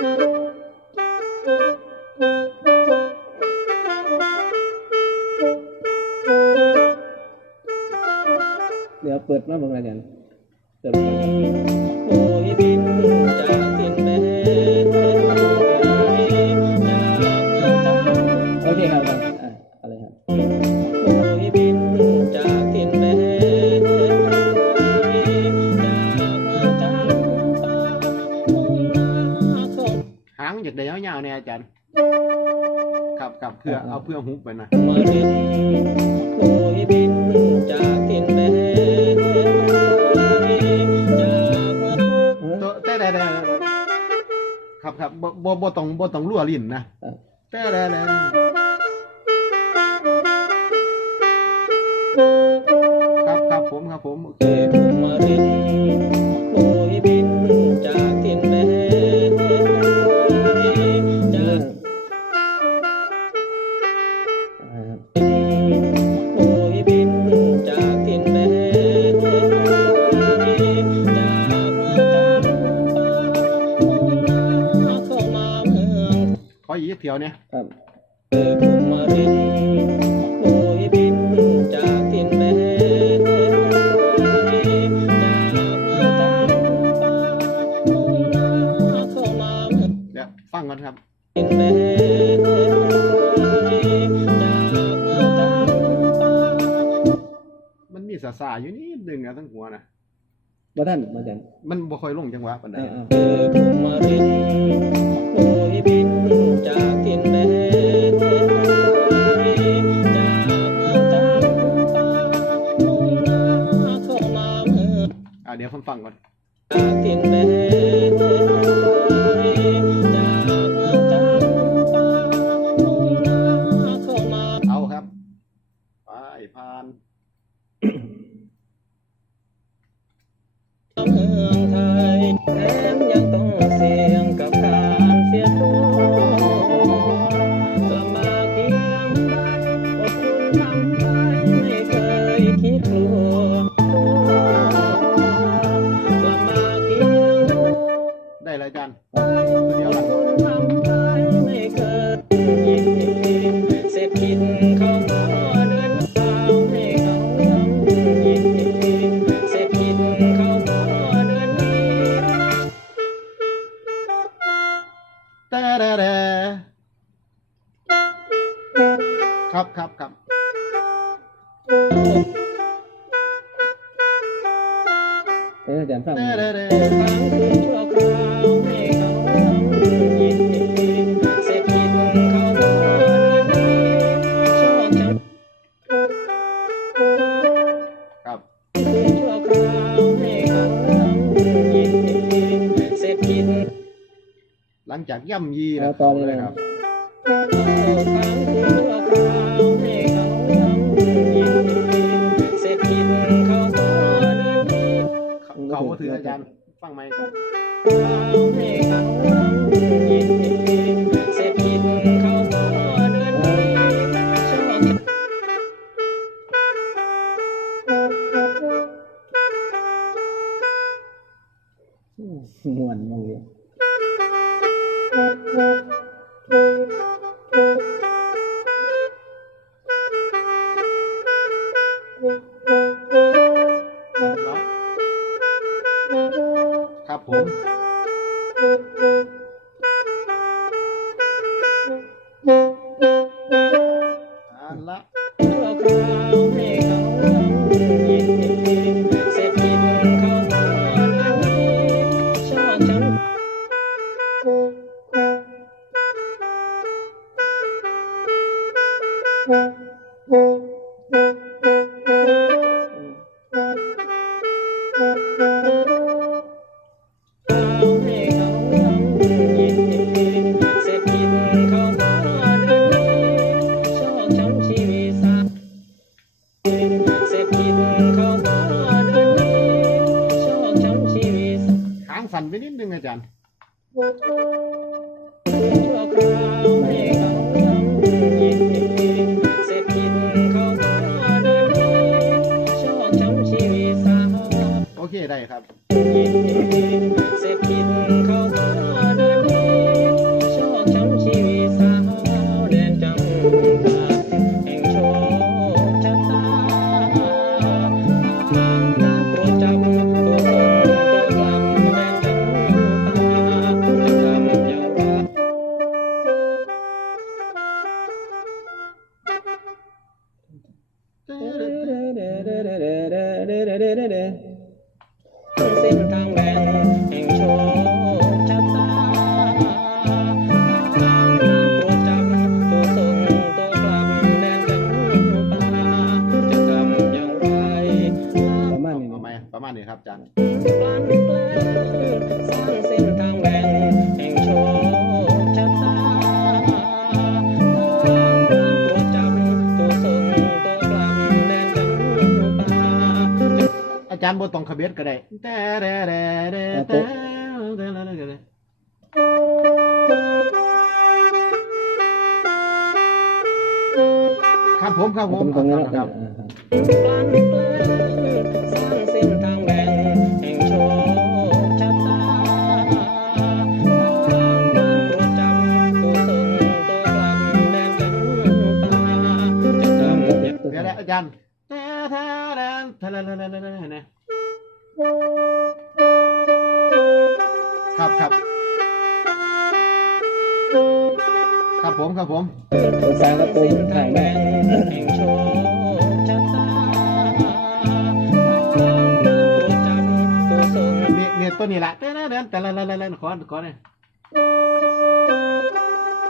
เดี๋ยวเปิดมาบองอะไรกันเปิดมาโอ้ยบินจาก บ่บ่ต้องบ่ต้องรั่วลิ้นนะแต่แล้ว อีกเดียวเนี่ยครับเออเนี่ยฟังก่อนครับมันมีสาสาอยู่นิดหนึ่งนะทั้งหัวนะ ว่าท่านมาท่านมันบ่ค่อยลงจังหวะปานใดเออภูมิรินโอ้ยบินจากทินแดนเดี๋ยวผมฟังก่อน จากย่ำยีนะต่อเลยครับเขาถืออาจารย์ฟังไหมมวนมากเลย Música ได้ครับ เบสก็ได้แต่แต่แต่แต่แต่ก็ได้ครับผมครับผมครงนี้ครับเดี๋ยวอาจารย์แต่แต่แต่แต่แต่แต่ ครับ ครับผมครับผมสารปูนถ่ายแม่นี่ต้นนี้แหละเดินเแต่ละละละขอขอเนี่ย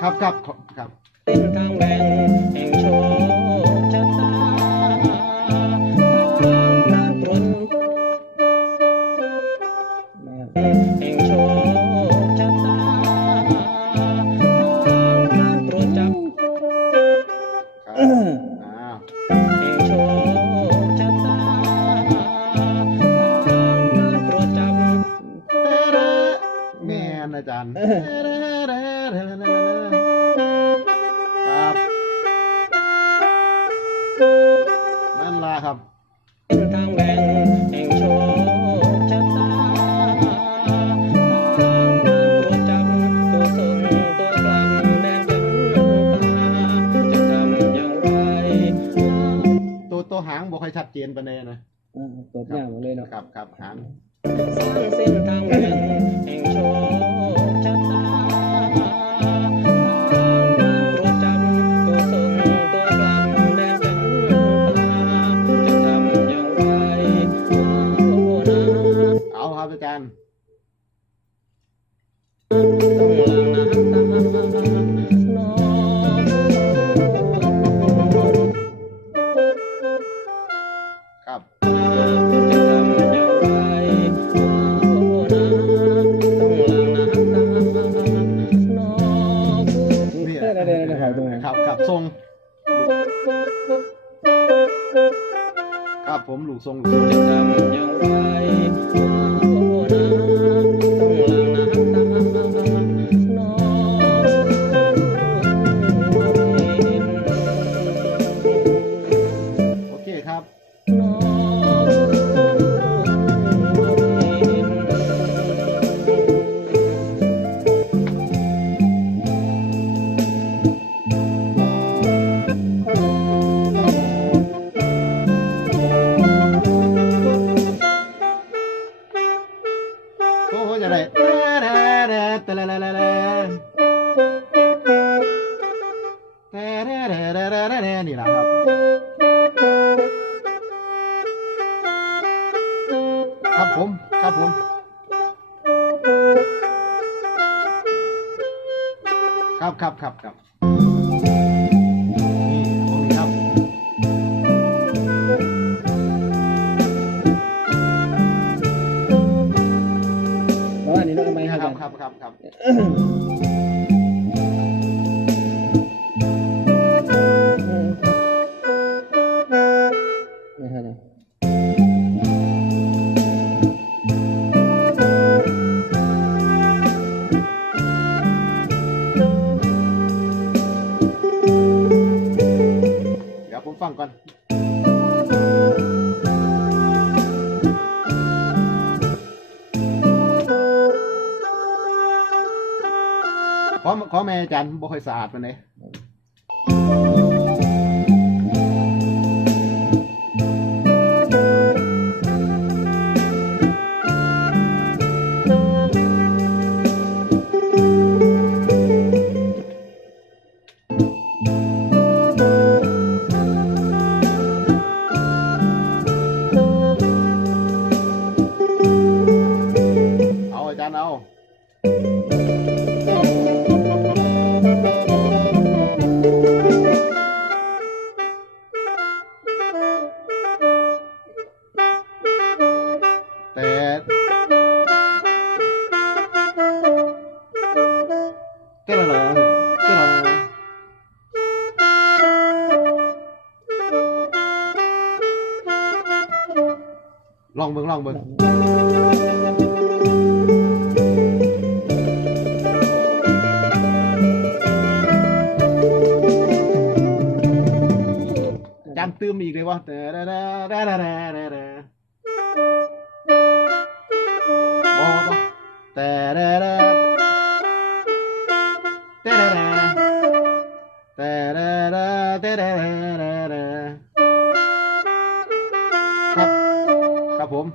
ครับครับครับเส้นทางแบ่งแห่งโชค ครับเส้นทางแบ่งแห่งโชคชะตาโปรดจำตัวส่งตัวกลับแดนจำปาจะทำอย่างไรตัวตัวหางบ่ค่อยชัดเจนปานใดนะตัวหน้าหมดเลยเนาะครับครับหางสร้างเส้นทางแบ่งแห่งโชค อาจารย์ครับครับผมหลูกทรงลูกทรง ครับผม ครับผม ครับครับครับครับครับครับครับ ผมฟังก่อนขอขอแม่อาจารย์บ่ค่อยสะอาดปานใดานตื้มอีกเลยวะแต่แต่แต่แต่แต่แต่แต่บอปะแต่แต่แต่แต่แต่แต่แต่แต่แต่แต่แต่ครับ ครับผม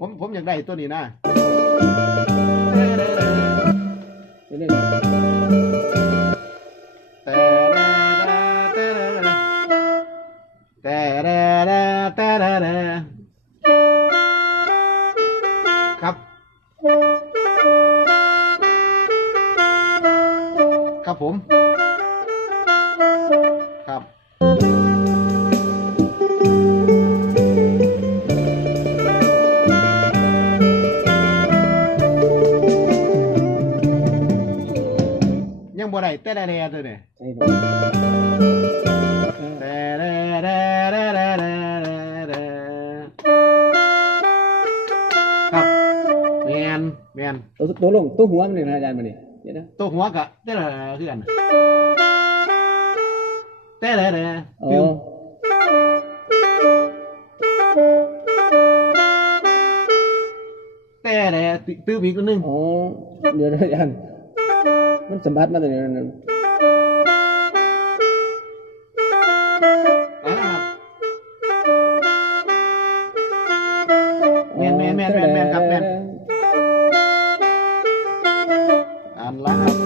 ผมผมอยากได้ตัวนี้นะ Thank you. เนี่ยๆใช่บ่เออครับแมนแมนตัวตัวลงตัวหัวมันนี่นะอาจารย์มานี่เดี๋ยวนะตัวหัวกะได้ละคือกันแต่ละละอ๋อตื่มแต่ละตื่มอีกตัวหนึงอ๋อเดี๋ยวนะอาจารย์มันสัมผัสมาแต่เดี๋ย แมนแมนแมนครับแมนอันละครับ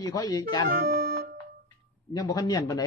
อีกขออีกอาจารย์ยังบ่คันเนียนปานใด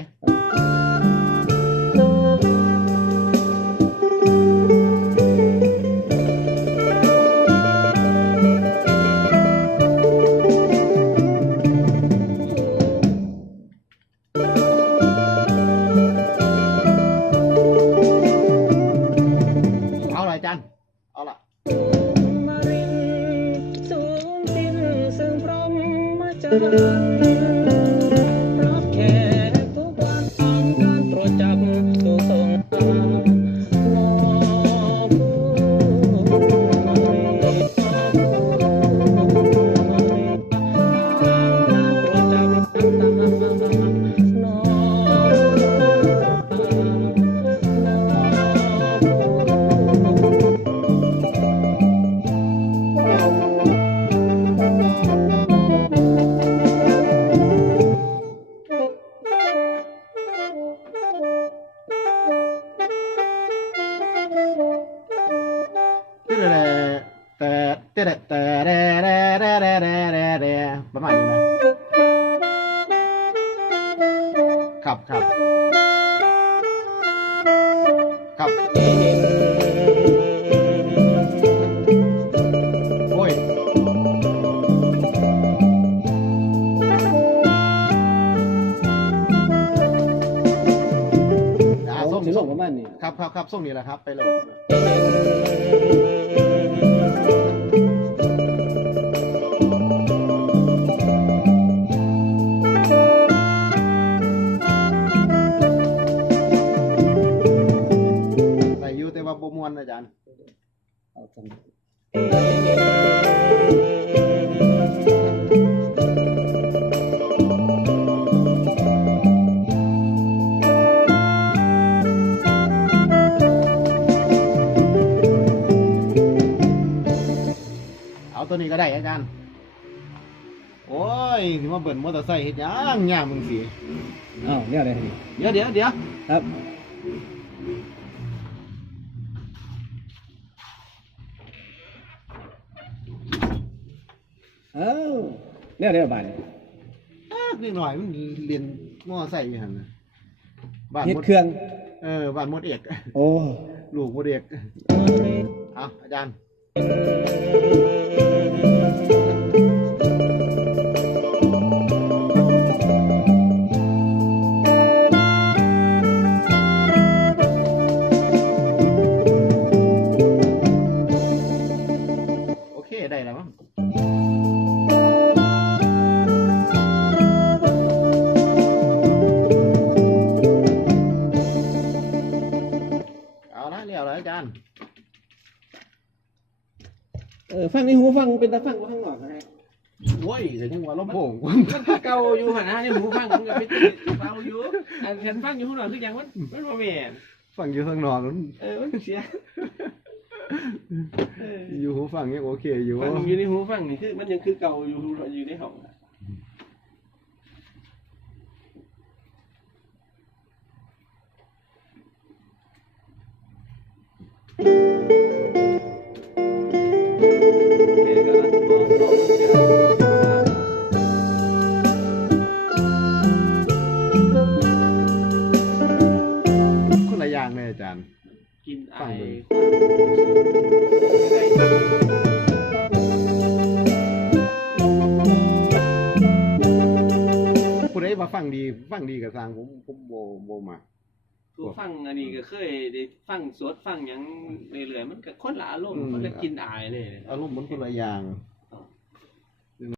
ประมาณนี้นะครับครับครับ ครับครับครับส่งนี่แหละครับ ไปเลยใส่ยูแต่ว่าบ่มวนอาจารย์ ตอร์ไซค์เฮ็ดหยังยากมึงสิอ้าวเนี่ยเลยเดี๋ยวเดี๋ยวเดี๋ยวครับเอ้าเนี่ยเดี๋ยวบ่ายเนี่ยอ่านิดหน่อยมันเรียนมอเตอร์ไซค์อยู่หั่นน่ะบ้านเฮ็ดมดเครื่อง เออบ้านมดเอกโอ้ ลูกมดเอกเอาอาจารย์ ฟังในหูฟังเป็นตาฟังกว่าข้างนอกนะฮะโว้ยแต่ยังว่าลำโพงมันเก่าอยู่หันนะนี่หูฟังมันก็ไม่ติดเบาอยู่อันฉันฟังอยู่ข้างนอกคือยังมันมันบ่แม่นฟังอยู่ข้างนอกนั้นเออมันเสียเอออยู่หูฟังยังโอเคอยู่ฟังอยู่ในหูฟังนี่คือมันยังคือเก่าอยู่อยู่ในห้อง ฟังอันนี้ก็เคยได้ฟังสวดฟังหยังเรื่อยๆมันก็คนละอารมณ์มันก็กินอายเลย อารมณ์เหมันคนละอย่างเ